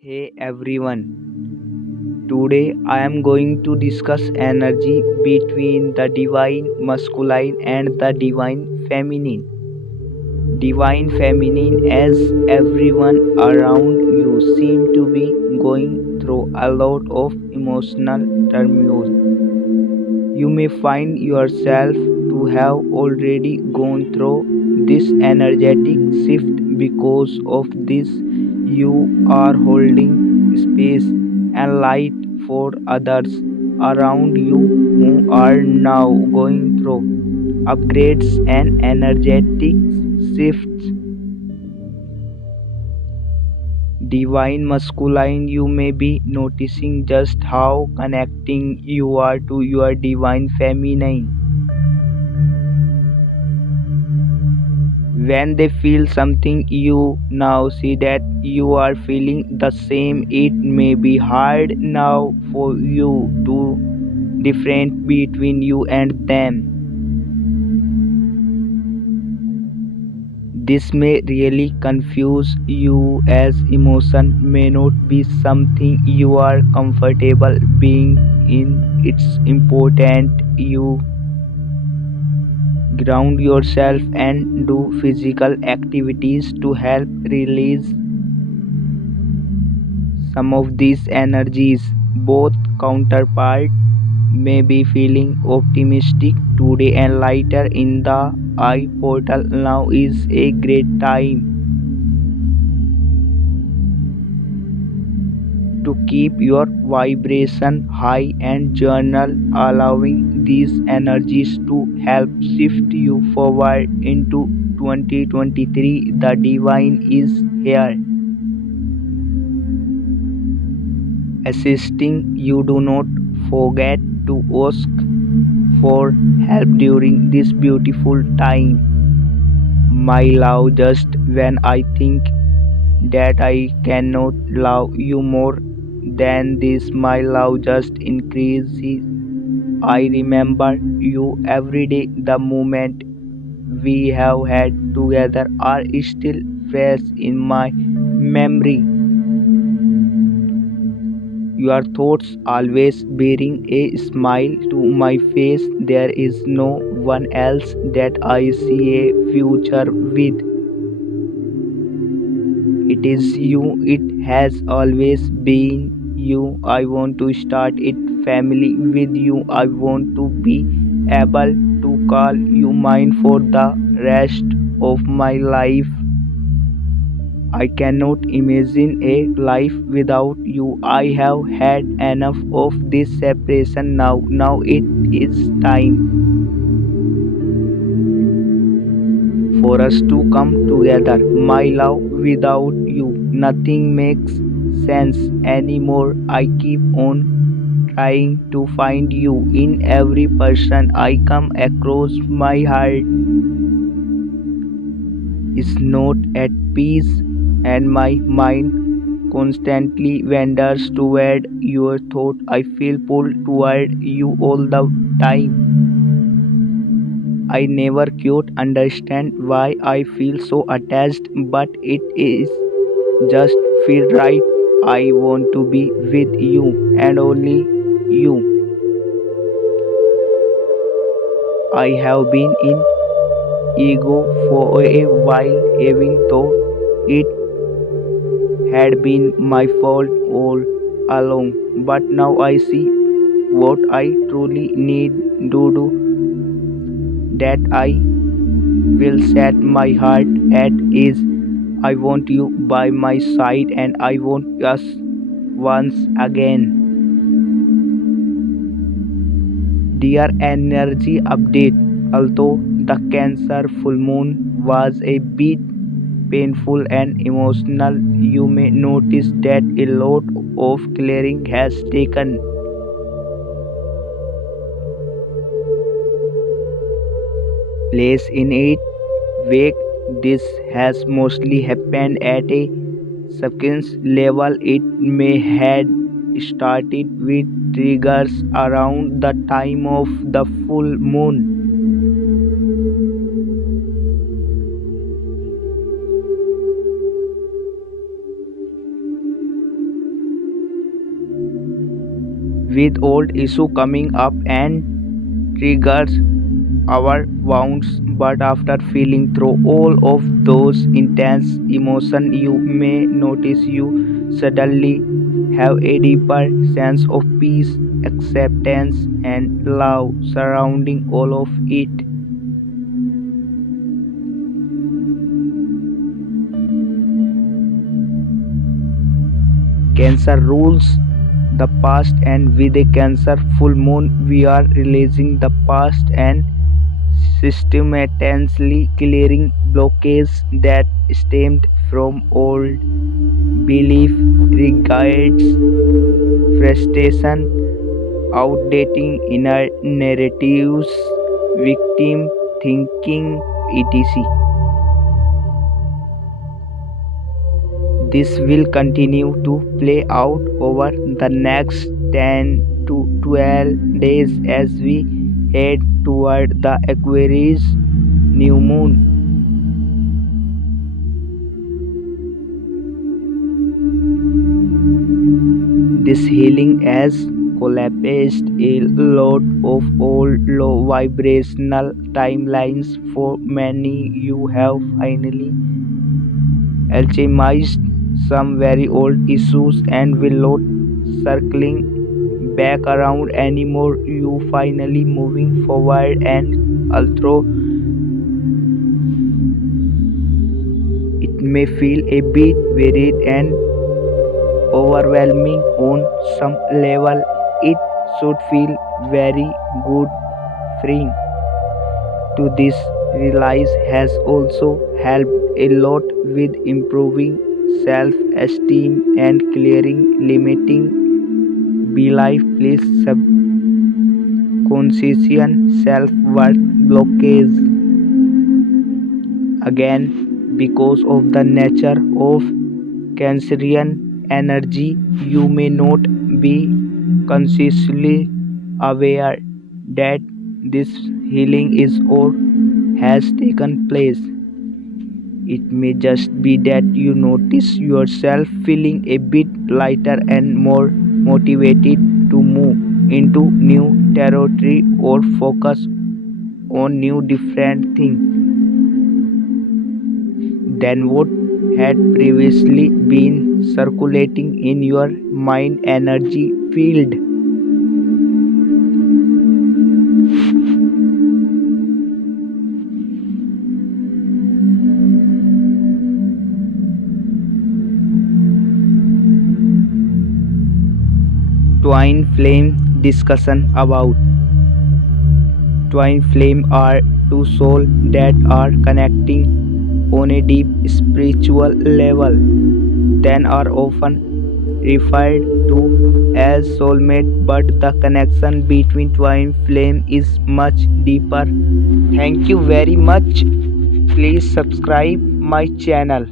Hey everyone, today I am going to discuss energy between the divine masculine and the divine feminine. Divine feminine, as everyone around you seem to be going through a lot of emotional turmoil. You may find yourself to have already gone through this energetic shift. Because of this, you are holding space and light for others around you who are now going through upgrades and energetic shifts. Divine masculine, you may be noticing just how connecting you are to your divine feminine. When they feel something, you now see that you are feeling the same. It may be hard now for you to differentiate between you and them. This may really confuse you, as emotion may not be something you are comfortable being in. It's important you ground yourself and do physical activities to help release some of these energies. Both counterpart may be feeling optimistic today and lighter in the eye portal. Now is a great time to keep your vibration high and journal, allowing these energies to help shift you forward into 2023. The divine is here, assisting you. Do not forget to ask for help during this beautiful time. My love, just when I think that I cannot love you more than this, my love just increases. I remember you every day. The moment we have had together are still fresh in my memory. Your thoughts always bearing a smile to my face. There is no one else that I see a future with. It is you, it has always been you. I want to start it family with you. I want to be able to call you mine for the rest of my life. I cannot imagine a life without you. I have had enough of this separation now. Now it is time for us to come together. My love, without you, nothing makes sense anymore. I keep on trying to find you in every person I come across. My heart is not at peace, and my mind constantly wanders toward your thought. I feel pulled toward you all the time. I never could understand why I feel so attached, but it is just feel right. I want to be with you and only you. I have been in ego for a while, having thought it had been my fault all along. But now I see what I truly need to do, that I will set my heart at ease. I want you by my side and I want us once again. Dear energy update. Although the Cancer full moon was a bit painful and emotional, you may notice that a lot of clearing has taken place in it. Wake, this has mostly happened at a subconscious level. It may had started with triggers around the time of the full moon. with old issue coming up and triggers our wounds. But after feeling through all of those intense emotions, you may notice you suddenly have a deeper sense of peace, acceptance, and love surrounding all of it. Cancer rules the past, and with a Cancer full moon, we are releasing the past and systematically clearing blockades that stemmed from old belief, regrets, frustration, outdating inner narratives, victim thinking, etc. This will continue to play out over the next 10 to 12 days as we head toward the Aquarius new moon. This healing has collapsed a lot of old low vibrational timelines. For many, you have finally alchemized some very old issues and will not circling back around anymore. You finally moving forward, and although it may feel a bit weird and overwhelming on some level, it should feel very good. Freeing to this realize has also helped a lot with improving self-esteem and clearing limiting belief, please subconscious self-worth blockage. Again, because of the nature of Cancerian energy, you may not be consciously aware that this healing is or has taken place. It may just be that you notice yourself feeling a bit lighter and more motivated to move into new territory or focus on new different things than what had previously been circulating in your mind energy field. Twin flame discussion about twin flame are two souls that are connecting on a deep spiritual level, then are often referred to as soulmate, but the connection between twin flame is much deeper. Thank you very much. Please subscribe my channel.